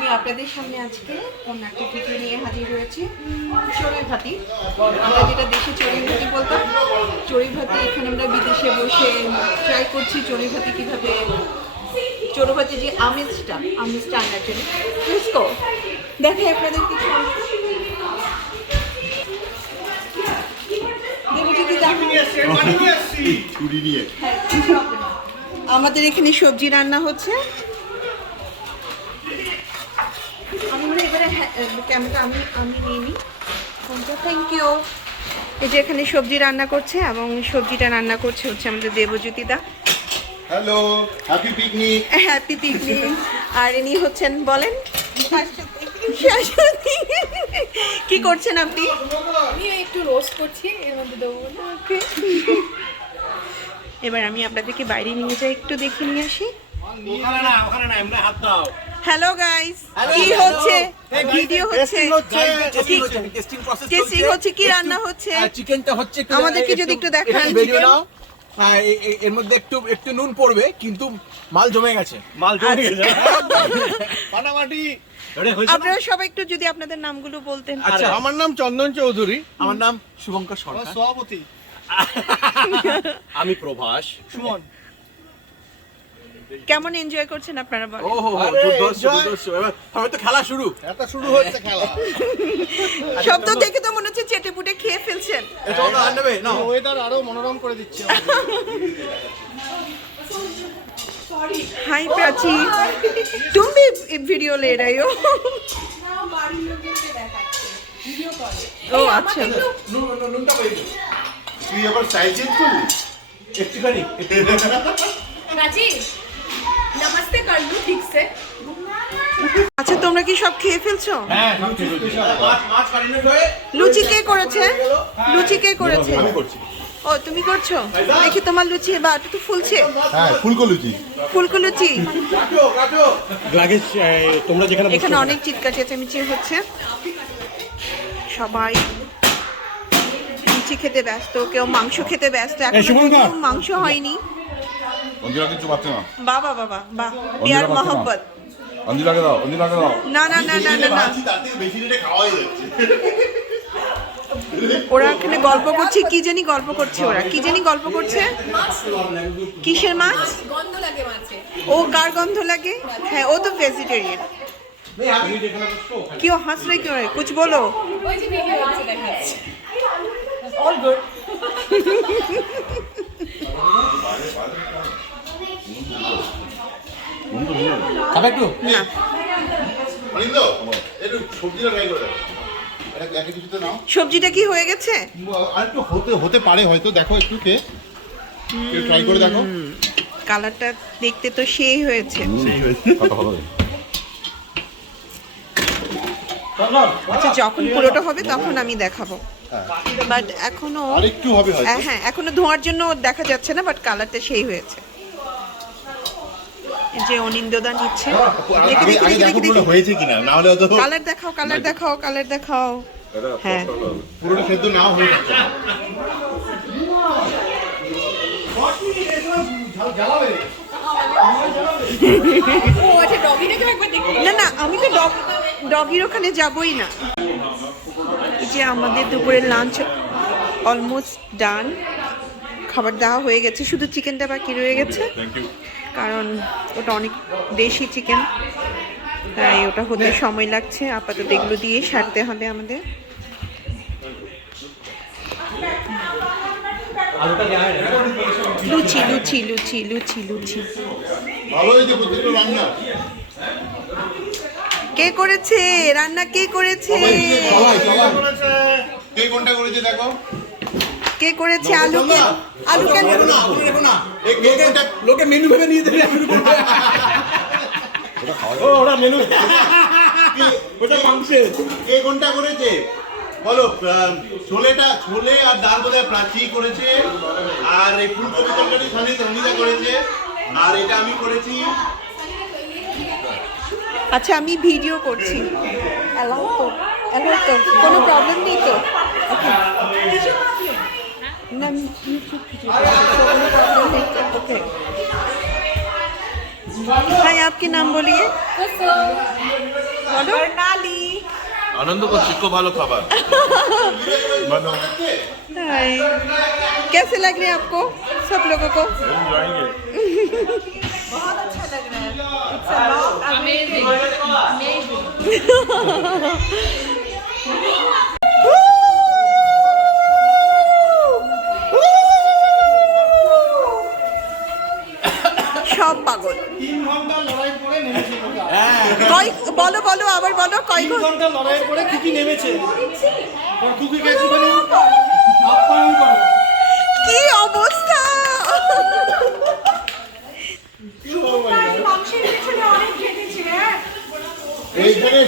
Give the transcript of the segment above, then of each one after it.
আমি আপনাদের সামনে আজকে অন্য একটা ভিডিও নিয়ে হাজির হয়েছি। চড়ুই ভাতি, আমরা যেটা দেশে চড়ুই ভাতি বলতাম, চড়ুই ভাতি এখানে আমরা বিদেশে বসে ট্রাই করছি চড়ুই ভাতি কীভাবে, চড়ুই ভাতি যে আমেজটা আনার জন্য বুঝতো দেখে আপনাদের কিছু আমাদের এখানে সবজি রান্না হচ্ছে। আমি মনে এবারে ক্যামেরা আমি নিয়ে নিই ফোনটা, থ্যাংক ইউ। এই যে এখানে সবজি রান্না করছে এবং সবজিটা রান্না করছে হচ্ছে আমাদের দেবজ্যোতি দা। Hello, happy picnic. Happy picnic. আর ইনি হচ্ছেন বলেন কি করছেন আপনি? আমি একটু রোস্ট করছি, এর মধ্যে দেবো। এবার আমি আপনাদেরকে বাইরে নিয়ে যাই, একটু দেখে নিয়ে আসি। ওখানে না, এমনি হাত দাও। হ্যালো গাইস, কি হচ্ছে? ভিডিও হচ্ছে, টেস্টিং হচ্ছে, কি রান্না হচ্ছে? চিকেনটা হচ্ছে, আমাদেরকে যদি একটু দেখান। ভিডিও নাও। এর মধ্যে একটু নুন পড়বে, কিন্তু মাল জমে গেছে। ফাটাফাটি। আপনারা সবাই একটু যদি আপনাদের নামগুলো বলতেন। আচ্ছা, আমার নাম চন্দন চৌধুরী। আমার নাম শুভঙ্কর সরকার। সভাপতি আমি প্রভাস। সুমন। কেমন এনজয় করছেন আপনারা বলেন? ওহো, দুর্ধর্ষ। এবার তবে তো খেলা শুরু। এটা শুরু হচ্ছে খেলা। শব্দ দেখে তো মনে হচ্ছে চেটে পুটে খেয়ে ফেলছেন। চলো আর নেবে না। ওয়েদার আরো মনোরম করে দিচ্ছে। हाय प्राची, तुम भी वीडियो ले रहे हो? ओ अच्छा। নুনটা পাই তো। তুই আবার সাইজ চেঞ্জ করলি? একটুখানি। রাজি, নমস্তে কর লু ঠিক সে। আচ্ছা, তোমরা কি সব খেয়ে ফেলছো? হ্যাঁ, মাছ মারিনেট হয়ে। লুচি কে করেছে? লুচি কে করেছে? আমি করছি। ও তুমি করছো? দেখি তোমার লুচি বা একটু ফুলছে। হ্যাঁ, ফুলকো লুচি। ফুলকো লুচি। কাটো। লাগেজ তোমরা যেখানে এখানে অনেক চিৎকার চেঁচামেচি হচ্ছে, সবাই লুচি খেতে ব্যস্ত, কেউ মাংস খেতে ব্যস্ত। এখন মাংস হয়নি। অঞ্জিলা কিছু পাচ্ছে না। বাবা বাবা বাহ, প্যার মোহব্বত। অঞ্জিলাকে দাও, অঞ্জিলাকে দাও। না না না না না না, তার থেকে বেশি রেটে খাওয়াই যাচ্ছে। ওরা এখানে গল্প করছে, কি জানি গল্প করছে, ওরা কি জানি গল্প করছে। কিসের মাছ? গন্ধ লাগে মাছে। ও কার গন্ধ লাগে? হ্যাঁ, ও তো ভেজিটেরিয়ান। क्यों हंस रहे क्यों है? कुछ बोलो। ওই যে ভিডিও হচ্ছে দেখাচ্ছে। All good. খাবে একটু? না, অনিন্দ, একটু সবজিটা ট্রাই করে দাও। একটা কিছুতে নাও। সবজিটা কি হয়ে গেছে? আর একটু হতে পারে হয়তো, দেখো একটু খেয়ে। একটু ট্রাই করে দেখো। কালারটা দেখতে তো সেই হয়েছে। আচ্ছা, যখন পুরোটা হবে তখন আমি দেখাবো, বাট এখনো আর একটু হবে হয়তো। হ্যাঁ, এখনো ধোঁয়ার জন্য দেখা যাচ্ছে না, বাট কালারটা সেই হয়েছে। এই যে অনিন্দদা নিচ্ছে, দেখি দেখি আগে দেখি দেখো দেখি পুরোটা হয়েছে কিনা, না হলে তো কালার দেখাও, কালার দেখাও, কালার দেখাও। হ্যাঁ, পুরোটা সেদ্ধ নাও হয়ে যাচ্ছে। ও আচ্ছা, ডগিটাকে একবার দেখি। না না, আমি তো ডগির ওখানে যাবই না। এই যে আমাদের দুপুরের লাঞ্চ অলমোস্ট ডান, খাবার দেওয়া হয়ে গেছে, শুধু চিকেনটা বাকি রয়ে গেছে, কারণ ওটা অনেক দেশি চিকেন, তাই ওটা হতে সময় লাগছে। আপাতত এগুলো দিয়ে সারতে হবে আমাদের। লুচি লুচি লুচি লুচি লুচি ভালো হয়েছে প্রত্যেকটা রান্না। কে করেছে রান্না? কে করেছে? সবাই কে কোনটা করেছে দেখো। কে করেছে? আলু কেন? আলু কেন? লোকে মেনু ভেবে নিয়ে দেবে। ওটা মেনু, ওটা মাংসের। কে কোনটা করেছে বলো। ছোলে আর ডাল বোধহয় প্রাচী করেছে, আর এই ফুলকপি তরকারি সঞ্জিতা করেছে, আর এটা আমি করেছি। আচ্ছা, আমি ভিডিও করছি, অ্যালাউ তো কোনো প্রবলেম নেই তো? ওকে না, আমি ইউটিউব ভিডিও করছি, কোনো প্রবলেম নেই তো? ওকে भाई आपके नाम बोलिए बोलो আনন্দ করছি, খুব ভালো খাবার। हाय कैसे लग रहे हैं आपको सब लोगों को সব পাগল 3 ঘন্টা লড়াই করে নেমেছে ওটা। কয় বলো বলো আবার বলো কয় 3 ঘন্টা লড়াই করে কুকি নেমেছে। আর কুকিকে একটুখানি আপ্যায়ন করো। কি অবস্থা এইখানে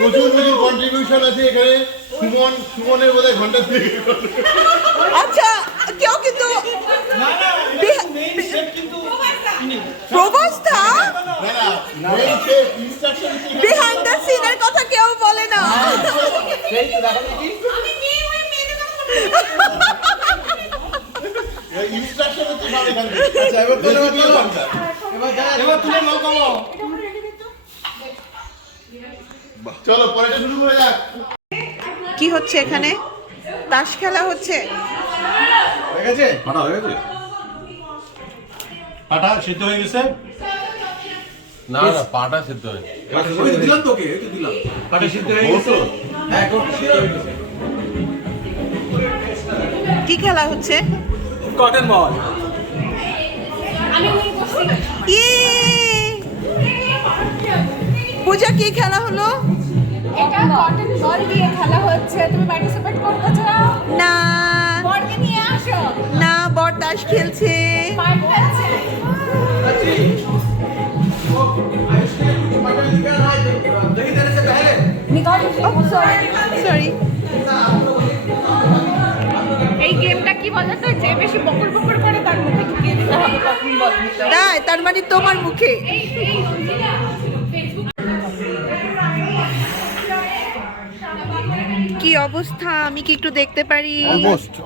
প্রচুর প্রচুর কন্ট্রিবিউশন আছে এখানে। সুমনের বোধহয় ঘন্টা থেকে আচ্ছা কেউ কিন্তু না না মেইন শেফ কিন্তু তিনি। প্রবস্থা ইনস্ট্রাকশন বিহাইন্ড দ্য সিনের কথা কেউ বলে না সেই তো দেখা দেখি ইনস্ট্রাকশন হচ্ছে সব এখানে। আচ্ছা এবার তোলো তোলো এবার তুলে নাও কামো। চলো পরেটা শুরু করে যাক। কি হচ্ছে এখানে তাস খেলা হচ্ছে হয়ে গেছে ফাটা হয়ে গেছে? পাটা সিদ্ধ হয়ে গেছে। না না পাটা সিদ্ধ হয়নি। ওই তো দিলাম তোকে এই তো দিলাম পাটা সিদ্ধ হয়ে গেছে। হ্যাঁ কোট সিদ্ধ হয়ে গেছে কি খেলা হচ্ছে কটন বল ইয়ে পূজা কি খেলা হলো এটা কটন বল দিয়ে খেলা হচ্ছে, তুমি পার্টিসিপেট করতে চাও? না বলকে নিয়ে আসো। না বর তাস খেলছে পার্ট খেলছে। देखी देने से पहले নিকল সরি এই গেমটা কি বলো তো, যে বেশি বকর বকর করে তার মুখে ঢুকিয়ে দিতে হবে তখন বল নিতে হবে। তাই তার মানে তোমার মুখে কি অবস্থা আমি কি একটু দেখতে পারি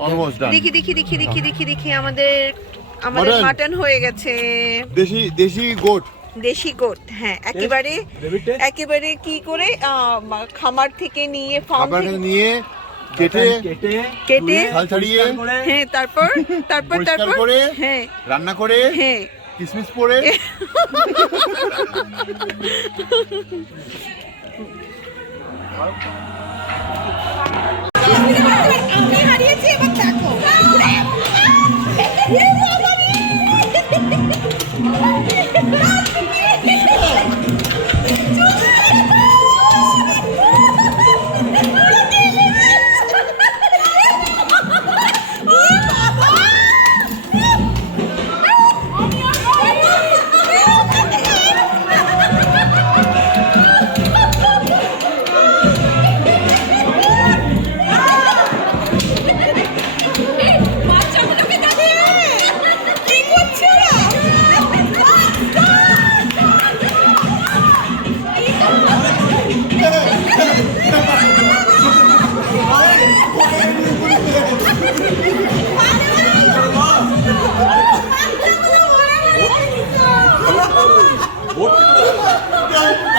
অলমোস্ট ডান। দেখি দেখি দেখি দেখি দেখি দেখি আমাদের আমাদের Mutton? মাটন হয়ে গেছে দেশি গোট। দেশি গোট হ্যাঁ একেবারে Rabbit taste? একেবারে কি করে খামার থেকে নিয়ে ফার্ম খাবার নিয়ে কেটে কেটে কেটে ছাল ছাড়িয়ে হ্যাঁ তারপর তারপর পরিষ্কার তারপর করে হ্যাঁ রান্না করে হ্যাঁ কিসমিস পরে আমি হারিয়েছি এবার দেখো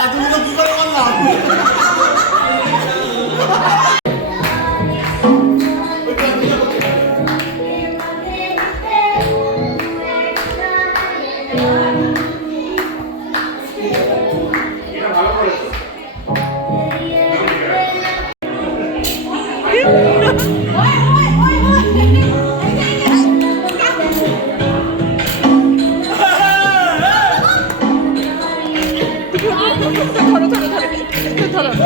এতগুলো কি করে বললাম? ধরো ধরো ধরো ধরো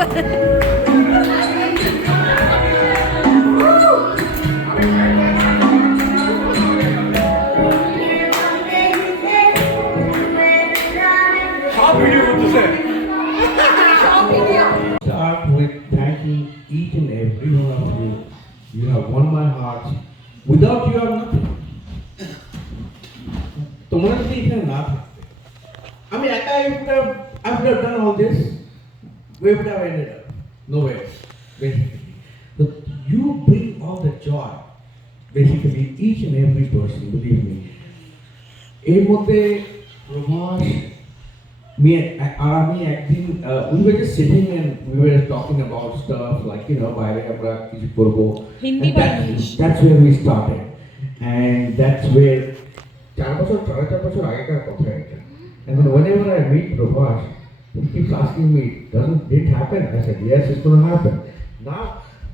সব ভিডিও করতেছে। Start with thanking each and every one of you. You have won my heart. Without you, I'm nothing. তোমরা যদি এখানে না থাকতে, আমি একা I would have done all this. We would have ended up nowhere, basically. But you bring all the joy, basically, each and every person, believe me. এর মধ্যে প্রভাস আমি একদিন we were just sitting and we were talking about stuff like বাইরে আমরা কিছু করবো, Hindi and বা that- English? that's where we started, and that's where 4 বছর আগেকার কথা এটা. And then whenever I meet Prabhas, he keeps asking me, doesn't it happen? I said, yes, it's going to happen.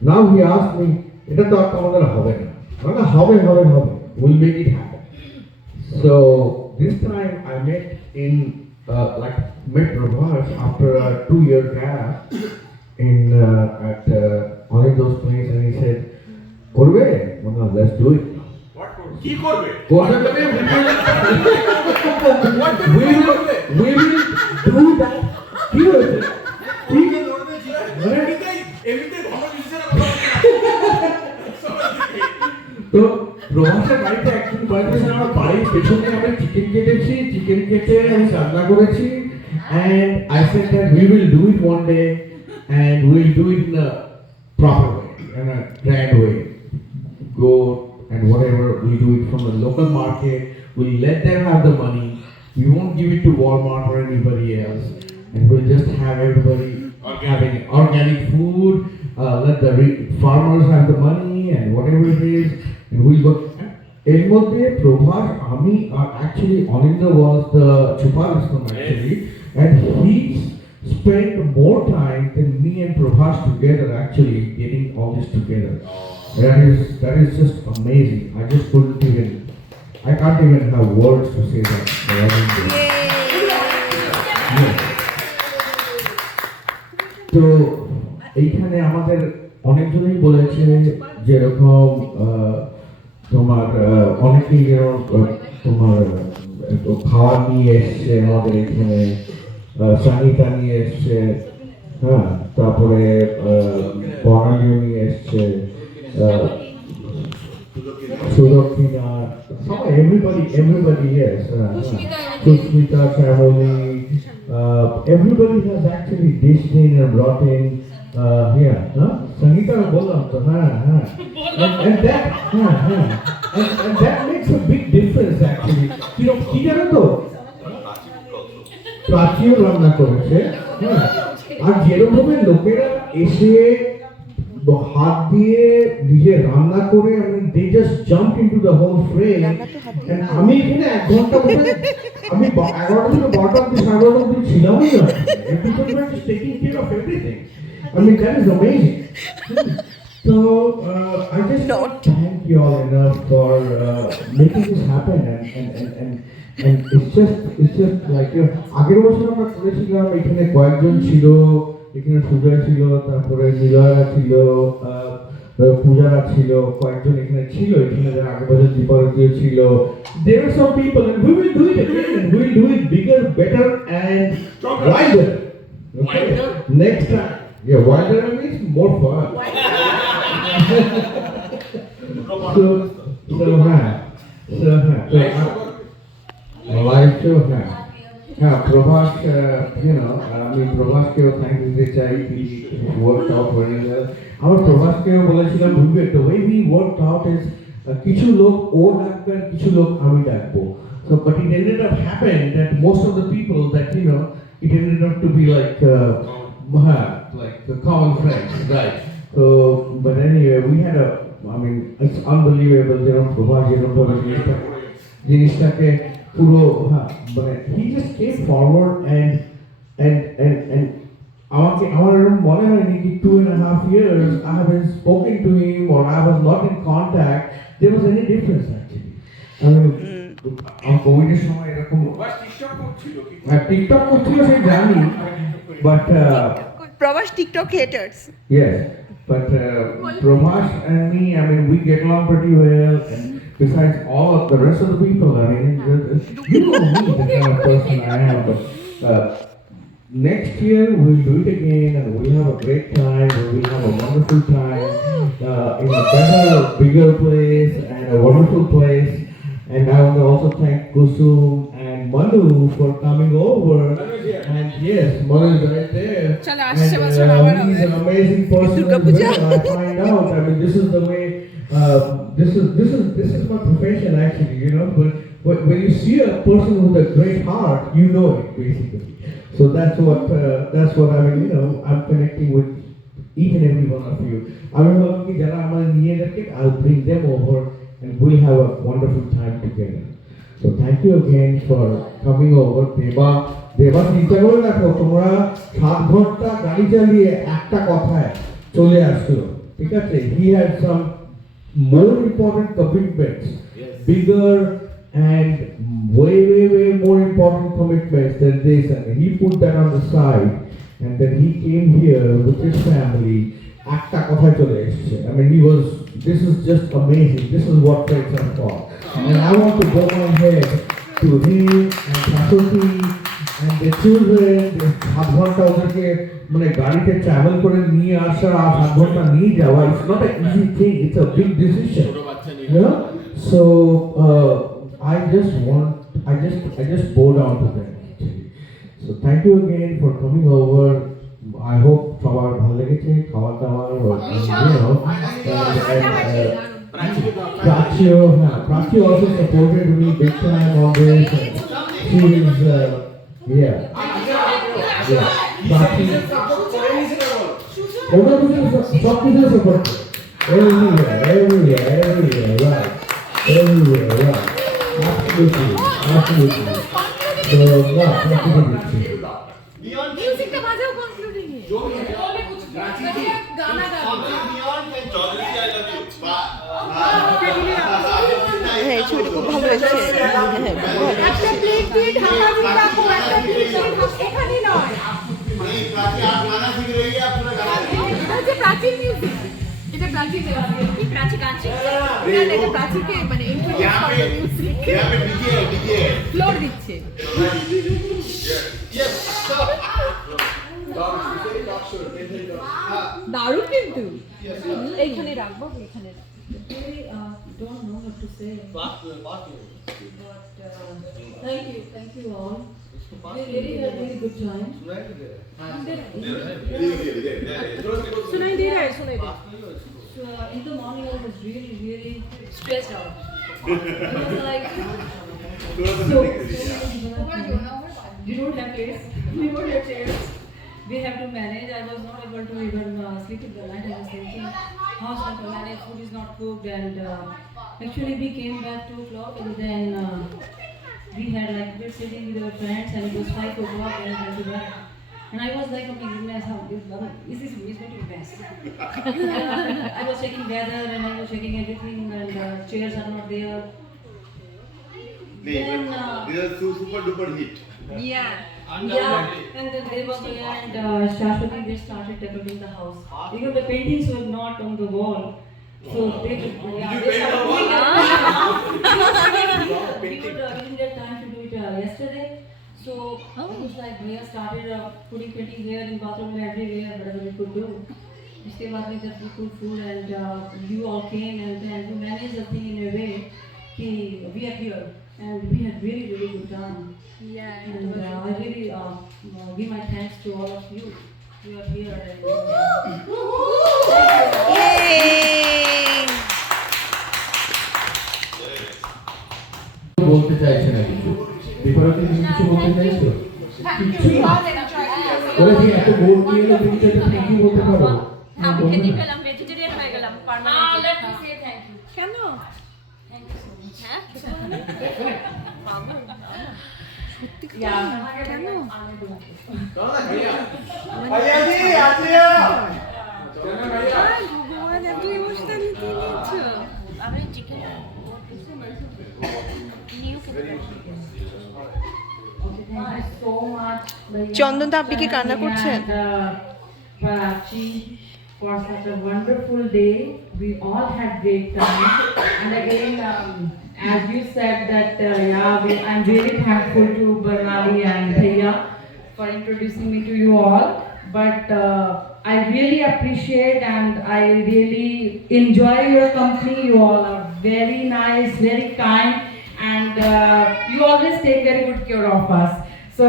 Now he asked me, এটা তো আর আমাদের হবে না, মানে হবে, we'll make it happen. So this time I met Prabhas after a 2-year gap at one of those places, and he said, "Korbe, let's do it." কি করবে? Korbe, we will do that. কি হয়েছে? এমনিতেই ঘন decision কথা তো প্রভাসের বাড়িতে একদিন কয়েকদিন আমার বাড়ির পেছনে আমরা চিকেন কেটে আমি রান্না করেছি, and I said that we will do it one day and we'll do it in a proper way, in a grand way. Go and whatever we do it from the local market, we'll let them have the money. We won't give it to Walmart or anybody else, and we'll just have everybody having organic food. Let the farmers have the money and whatever it is, and we'll go. এর মধ্যে প্রভাস, আমি actually Anindya was the Chupalistam actually, and he spent more time than me and Prabhas together actually getting all this together. That is just amazing. I can't even have words to say that. Yeah. তো এইখানে আমাদের অনেকজনই বলেছে যেরকম তোমার অনেকেই তোমার খাওয়া নিয়ে এসছে আমাদের এখানে, সানিতা নিয়ে এসছে, হ্যাঁ, তারপরে বর্ণালীও নিয়ে এসছে, সুদক্ষিণা, সবাই everybody yes, Sushmita, Shamoli, everybody has actually dished in and brought in, Sangeeta বললাম তো, and that makes a big difference actually. কি জানো তো, প্রাচীও রান্না করেছে, আর যেরকম লোকেরা এসে হাত দিয়ে নিজে রান্না করে, they just jumped into the whole fray, and আমি এখানে 1 ঘন্টা বসে আমি 11টা থেকে 12টা অবধি 11:30 অবধি ছিলামই না, because we are just taking care of everything. That is amazing. So I just thank you all enough for making this happen, and it's just like আগের বছর আমরা করেছিলাম, এখানে কয়েকজন ছিল, এখানে সুজয় ছিল, তারপরে নিলয়া ছিল, পূজারা ছিল, কয়েকজন এখানে ছিল, এখানে যারা আগের বছর দীপাবলিও ছিল. There are some people, and we will do it again, and we will do it bigger, better, and wider. Okay? Next time. Yeah, wider means more fun. Live show, Prabhas, আমি প্রভাসকেও থ্যাংক দিতে চাই, he worked out very well. আমার প্রভাসকেও বলেছিলাম, the way we worked out is কিছু লোক ও ডাকবে আর কিছু লোক আমি ডাকবো. So but it ended up happening that most of the people that it ended up to be like the common friends, right? So but anyway, we had it's unbelievable, Prabhas যেরকম জিনিসটাকে পুরো he just came forward and আমার এরকম মনে হয়নি কি 2.5 years I haven't spoken to him or I was not in contact, there was any difference actually. আমার কোভিডের সময় এরকম টিকটক করছিল, টিকটক করছিল সে জানি, বাট প্রবাস TikTok haters. Yes, but Prabhas and me, I mean, we get along pretty well. And besides all of the rest of the people, I mean, you know me, the kind of person I am. But next year we'll do it again, and we'll have a great time. We'll have a wonderful time in a better, bigger place and a wonderful place. And I want to also thank Kusum and Manu for coming over. And yes, Manu is right there. চলো, And, আসছে বছর আবার হবে। he's an amazing person. Durga as Puja. well. I find out. I mean, this is the way. This is my profession actually. You know, but when you see a person with a great heart, you know it basically. So that's what I mean. You know, I'm connecting with each and every one of you. I mean, I'll bring them over and we'll have a wonderful time together. So thank you again for coming over. দেবা চিন্তা করে রাখো, তোমরা 7 ঘন্টা গাড়ি চালিয়ে একটা কথায় চলে আসছো, ঠিক আছে? He had some more important commitments, bigger and way more important commitments than this, and he put that on the side, and then he came here with his family. একটা কথায় চলে এসেছে। I mean, this is just amazing. This is what friends are for. And I want to go ahead to him and Shashoti and the children. 7 ঘন্টা ওদেরকে মানে গাড়িতে travel করে নিয়ে আসা আর 7 ঘন্টা নিয়ে যাওয়া, it's not an easy thing. It's a big decision. Yeah. So I just bow down to them actually. So thank you again for coming over. I hope সবার ভালো লেগেছে খাবার দাবার, Prachi also supported me big time on this. She is Prachi সব কিছু support everywhere, right, absolutely. So thank you. মিউজিকটা বাজাও concluding এ গানা গাও। হ্যাঁ, ছবিটা খুব ভালো হয়েছে। একটা প্লেট দিয়ে ঢাকা দিয়ে রাখো, একটা প্লেট দিয়ে এখানে নয়। এটা হচ্ছে প্রাচীন মিউজিক, এটা প্রাচীন মিউজিক। কি প্রাচীন গান শিখছে? না, এটা প্রাচীনকে মানে ইন্ট্রোডিউস করে মিউজিক। ফ্লোর দিচ্ছে। দারুণ কিন্তু। এইখানে রাখবো, এইখানে রাখবো। Don't know what to say. But thank you all. We really had a very good time. सुनाई दे रहा है, सुनाई दे। So in the morning I was really stressed out. I was like, we don't have chairs. We don't have chairs. We have to manage. I was not able to even sleep in the night. I was thinking, how is going to manage? Food is not cooked, and actually we came back 2 o'clock, and then we had like we were sitting with our friends, and it was 5 o'clock, and we went to bed. And I was like, oh my goodness, how is this movie going to be best? I was checking weather, and I was checking everything, and chairs are not there. Then These are super duper hit. Yeah. Yeah, and then they were there, and Shashwati, they started decorating the house. Because the paintings were not on the wall, so they started doing we didn't get time to do it yesterday. So it was like we have started putting painting here in bathroom and everywhere, whatever we could do. Uske baad we just cooked food, and you all came, and then we managed the thing in a way ki we are here, and we had really good time. Yeah. And I really give my thanks to all of you. You are here. And, বলতে চাইছে না কিছু, বিপরীত কিছু বলতে চাইছো? ওরা যে এত গোল দিয়ে এলো, তুমি তো থ্যাংক ইউ বলতে পারো। আমি খেতে পেলাম, ভেজিটেরিয়ান হয়ে গেলাম permanently. Let me say thank you. কেন? Thank you so much. হ্যাঁ? সত্যি কেন? ভগবান, এত ইমোশনালি নিয়েছো। আমি চিকেন so much. চন্দন দা, আপনি কি কান্না করছেন? Parachi for such a wonderful day. We all had great time. And again, as you said that, I'm really thankful to Barnali and Bhaiya for introducing me to you all. But I really appreciate and I really enjoy your company. You all are very nice, very kind, and you always take very good care of us. So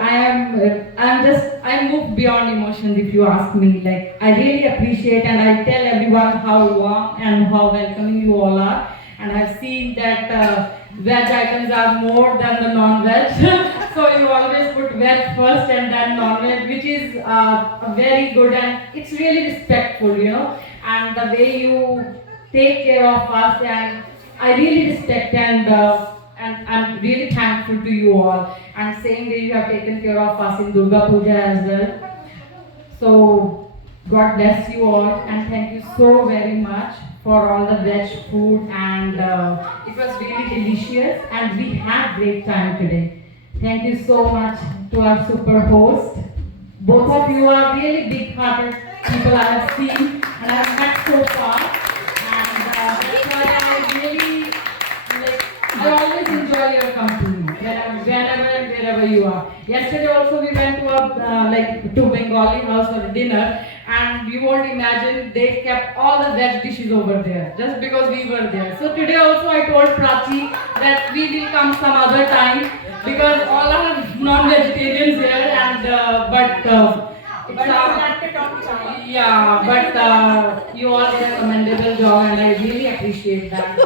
I'm moved beyond emotions if you ask me. Like, I really appreciate and I tell everyone how warm and how welcoming you all are. And I've seen that veg items are more than the non-veg. So you always put veg first and then non-veg, which is very good and it's really respectful, you know. And the way you take care of us, and I really respect and I'm really thankful to you all. And same way you have taken care of us in Durga Puja as well. So God bless you all and thank you so very much for all the veg food, and it was really delicious and we had great time today. Thank you so much to our super host. Both of you are really big-hearted people I have seen and I have met so far, and that's why I really I always enjoy your company whenever and wherever you are. Yesterday also we went to to Bengali house for dinner, and you won't imagine they kept all the veg dishes over there just because we were there. So today also I told Prachi that we will come some other time because all are non-vegetarians here, and you all did a commendable job and I really appreciate that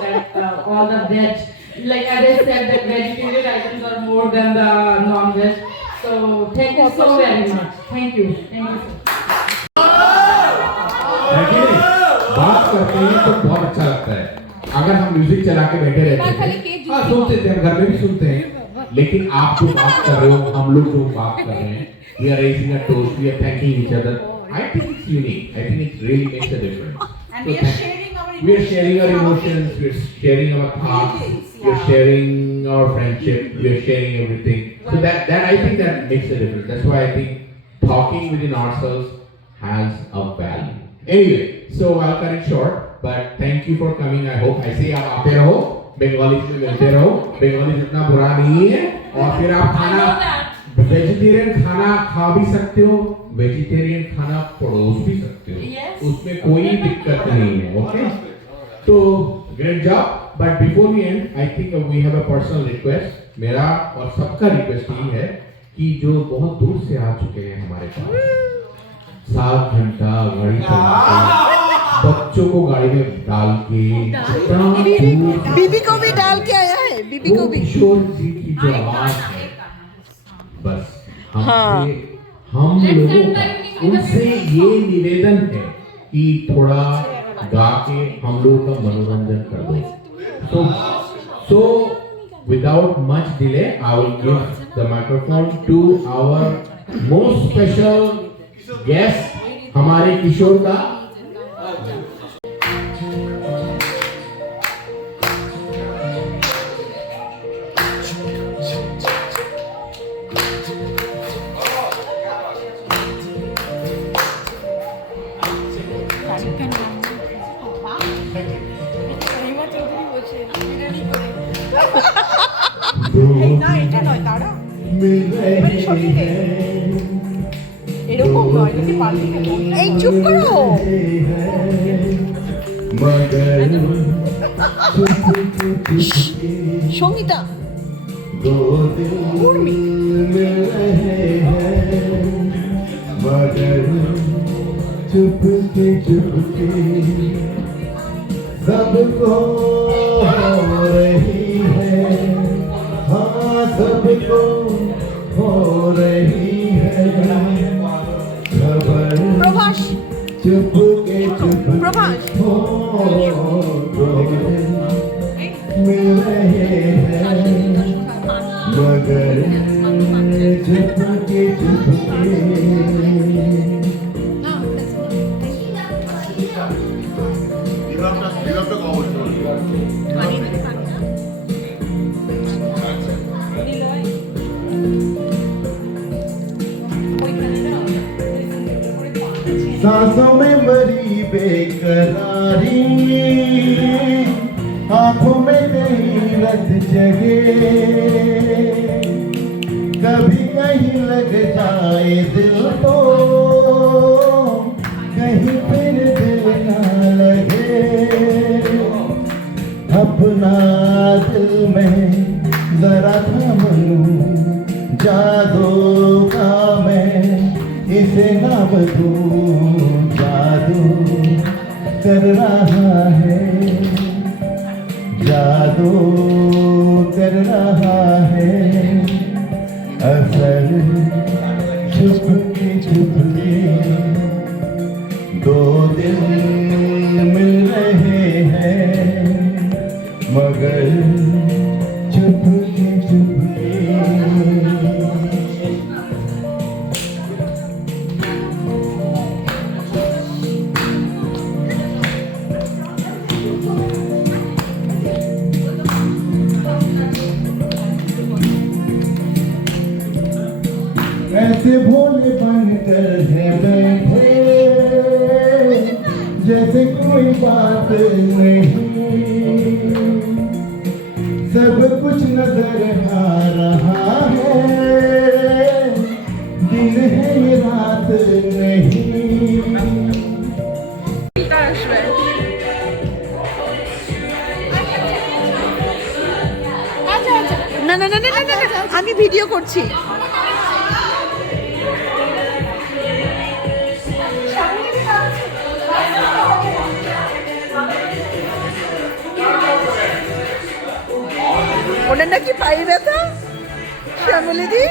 all the veg, like as I said, that vegetarian items are more than the non-veg. So thank you so very much. Thank you. Thank you. बात करते हैं तो बहुत अच्छा लगता है. अगर हम म्यूजिक चला के बैठे रहते हैं, हाँ सुनते थे, घर में भी सुनते हैं, लेकिन आप जो बात कर रहे हो, हम लोग जो बात कर रहे हैं, we are raising a toast, we are thanking each other. I think it's unique. I think it really makes a difference. And so we are sharing our emotions, we are sharing our thoughts, we are sharing our friendship, we are sharing everything. So that I think that makes a difference. That's why I think talking within ourselves has a value. Anyway, so I'll cut it short, but thank you for coming. I hope I say आप आते रहो, बंगाली में मिलते रहो, बंगाली जितना बुरा नहीं है, और फिर आप खाना वेजिटेरियन खाना खा भी सकते हो, वेजिटेरियन खाना परोस भी सकते हो, उसमें कोई दिक्कत नहीं है, ओके? तो great job, but before we end, I think we have a personal request. मेरा और सबका रिक्वेस्ट ये है कि जो बहुत दूर से आ चुके हैं हमारे पास, 7 घंटा गाड़ी चला के, बच्चों को गाड़ी में डाल के, बीबी को भी डाल के आया है, बीबी को भी. किशोर जी की जो आवाज है, बस हम लोगों का उनसे ये निवेदन है कि थोड़ा गा के हम लोगों का मनोरंजन कर दो. So without much delay, I will give the microphone to our most special guest, हमारे किशोर का. এই চুপ করো. সঙ্গীতা উর্মি चुपके चुपके सबको हो रही है, हाँ सबको हो रही है खबर. প্রভাস चुपके चुपके প্রভাস हो मिल रहे हैं, मगर चुपके चुपके. বিভাগটা কবর सांसों में बड़ी बेकरारी, आंखों में कहीं रत जगे, कभी कहीं लग जाए दिल तो कहीं फिर दिल ना लगे। अपना दिल में जरा थम लूं, जादू का मैं इसे नाम दूं, जादू कर रहा है, जादू कर रहा है, असल छुपके दो दिल मिल रहे हैं, मगर छुपके छुपके। ऐसे भोले बनकर है बैठे, जैसे कोई बात नहीं, सब कुछ नजर आ रहा है, दिन है ये रात नहीं। না না না না না, না, না, আমি ভিডিও করছি। ওনার নাকি পায়ে ব্যথা শ্যামলীদি।